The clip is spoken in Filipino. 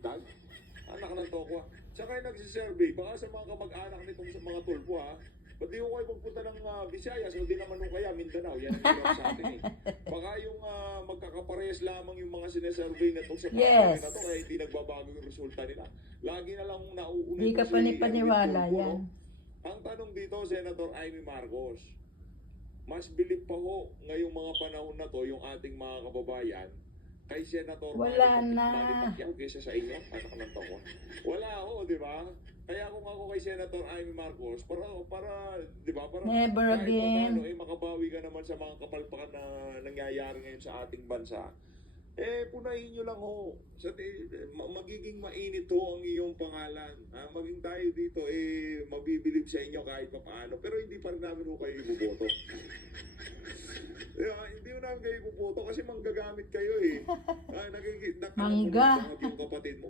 Maytag. Anak ng toko. Tsaka yung nagsisurvey, baka sa mga kamag-anak nitong sa mga tulpo ha. Ba't di ko kayo magpunta ng Visayas o di naman nung kaya Mindanao? Yan ang hirap sa atin eh. Baka yung magkakaparehas lamang yung mga sinesurvey na itong sa Yes. na to kaya hindi nagbabago yung resulta nila. Lagi na lang nauunin Hindi ka panipaniwala yan. Ang tanong dito, Senator Amy Marcos, mas bilib pa ho ngayong mga panahon na to yung ating mga kababayan kay Senator Wala na. Manny Pacquiao kaysa sa inyo, anak ng toko. Wala ho, di ba? Kaya kung ako kay Senator Amy Marcos, para di ba, para Never kahit again. paano, makabawi ka naman sa mga kapalpakan na nangyayari ngayon sa ating bansa. Punahin nyo lang ho. Magiging mainit ho ang iyong pangalan. Maging tayo dito, mabibilib sa inyo kahit paano. Pero hindi pa rin namin ho kayo ibuboto. Hindi mo namin kayo ibuboto kasi manggagamit kayo eh. Mangga. Yung kapatid mo.